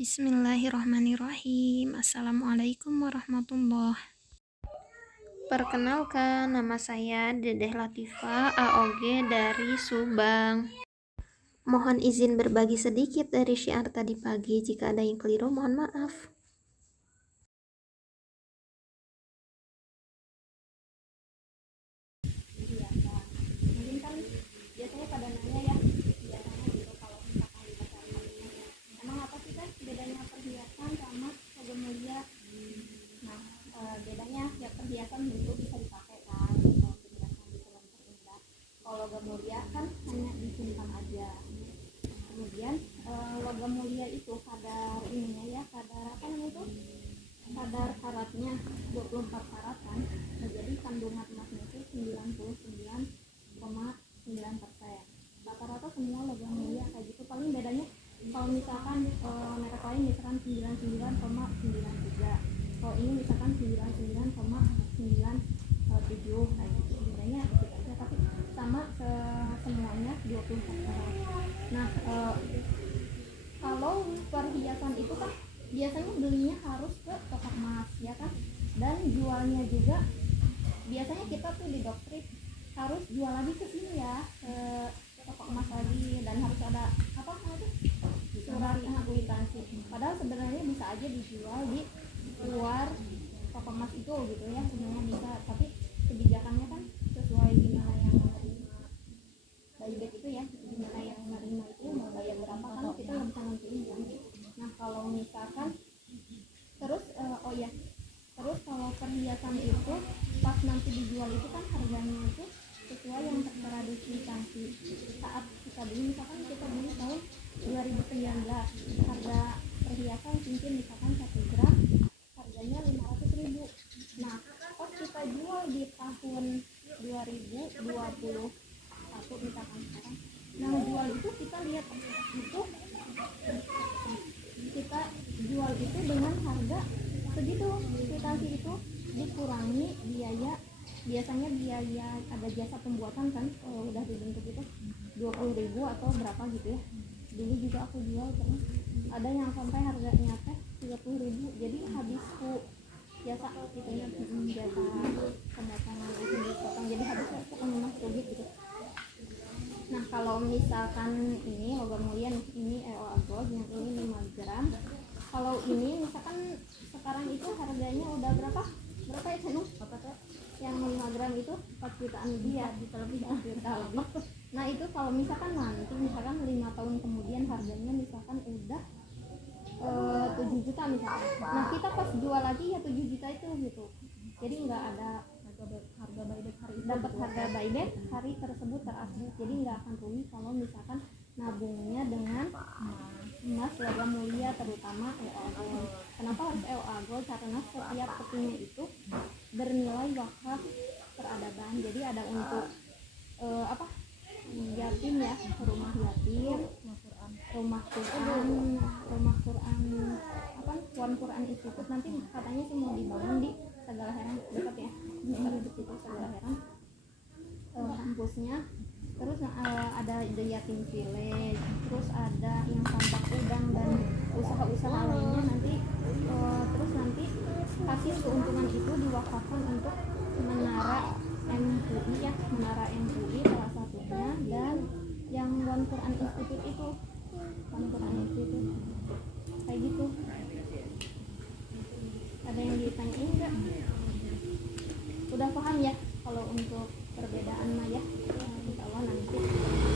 Bismillahirrahmanirrahim. Assalamualaikum warahmatullahi. Perkenalkan, nama saya Dedeh Latifah AOG dari Subang. Mohon izin berbagi sedikit dari syiar tadi pagi. Jika ada yang keliru, mohon maaf. Mungkin kan biasanya pada nanya ya, biasanya gitu kalau misalkan di pasar ini, emang apa sih kan bedanya perhiasan sama logam mulia? Nah, bedanya ya perhiasan itu bisa dipakai kan, kalau perhiasan bisa terindah. Kalau logam mulia kan hanya disimpan aja. Kemudian logam mulia itu kadar ininya ya, kadar apa namanya itu? Kadar karatnya 24 karat kan. Nah, jadi kandungan emasnya itu 99,9%. Rata-rata semua logam mulia kayak gitu. Paling bedanya kalau misalkan merek lain misalkan 99,93, kalau ini misalkan 99,97 kayak gitu. Bedanya dikit aja tapi sama semuanya 24 karat. Nah, kalau perhiasan itu kan biasanya belinya harus ke toko emas ya kan, dan jualnya juga biasanya kita tuh di doktrin harus jual lagi ke sini ya, ke toko emas lagi, dan harus ada apa namanya surat kwitansi. Padahal sebenarnya bisa aja dijual di luar toko emas itu gitu ya, sebenarnya bisa, tapi kebijakannya kan sesuai gimana yang menerima buyback itu ya, gimana yang menerima itu mau bayar berapa kan kita nggak bisa nentuin kan. Nah kalau misalkan terus terus kalau perhiasan itu pas nanti dijual itu kan harganya itu sesuai yang tertera di kwitansi saat kita beli. Misalkan kita beli tahun 2019, harga perhiasan cincin misalkan 1 gram harganya 500.000. Nah pas kita jual di tahun 2021 misalkan sekarang, nah jual itu kita lihat itu kita jual itu dengan harga segitu, kwitansi itu dikurangi biaya, biasanya biaya ada jasa pembuatan kan, udah dibentuk itu 20.000 atau berapa gitu ya. Dulu juga aku jual pernah ada yang sampai harganya teh 30.000, jadi habis ku jasa gitu ya, jasa pemotongan itu dipotong, jadi habis pokoknya mah rugi gitu. Nah kalau misalkan ini logam mulia ini EOA Gold yang ini 5 gram, kalau ini misalkan sekarang itu harganya udah berapa ya Cenu? Yang 5 gram itu 4 jutaan lebih ya, juta lebih. Nah itu kalau misalkan nanti misalkan 5 tahun kemudian harganya misalkan udah 7 juta misalkan, nah kita pas jual lagi ya 7 juta itu gitu. Jadi nggak ada harga buyback hari itu, dapat harga buyback hari tersebut terupdate, jadi nggak akan rugi kalau misalkan nabungnya dengan emas logam mulia, terutama EOA Gold. Kenapa harus EOA Gold? Karena setiap petinya itu bernilai wakaf peradaban, jadi ada untuk yatim ya, rumah yatim, rumah Quran apa Wan Quran Institute, nanti katanya sih mau dibangun di Sagala Herang dekat ya, dekat di situ Sagala Herang kampusnya. Terus ada The Yatim Village, terus ada yang tambak udang dan usaha-usaha lainnya nanti. Terus nanti hasil keuntungan itu diwakafkan untuk menara MUI ya, menara MUI salah satunya, dan yang One Quran Institute itu, One Quran Institute kayak gitu. Ada yang ditanyain enggak? Udah paham ya kalau untuk perbedaan mah ya? Insya Allah nanti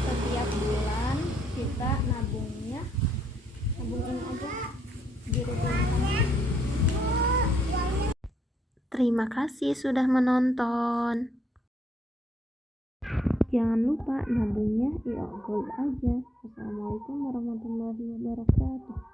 setiap bulan kita nabungin aja di rupiah. Terima kasih sudah menonton. Jangan lupa nabungnya EOA Gold aja. Assalamualaikum warahmatullahi wabarakatuh.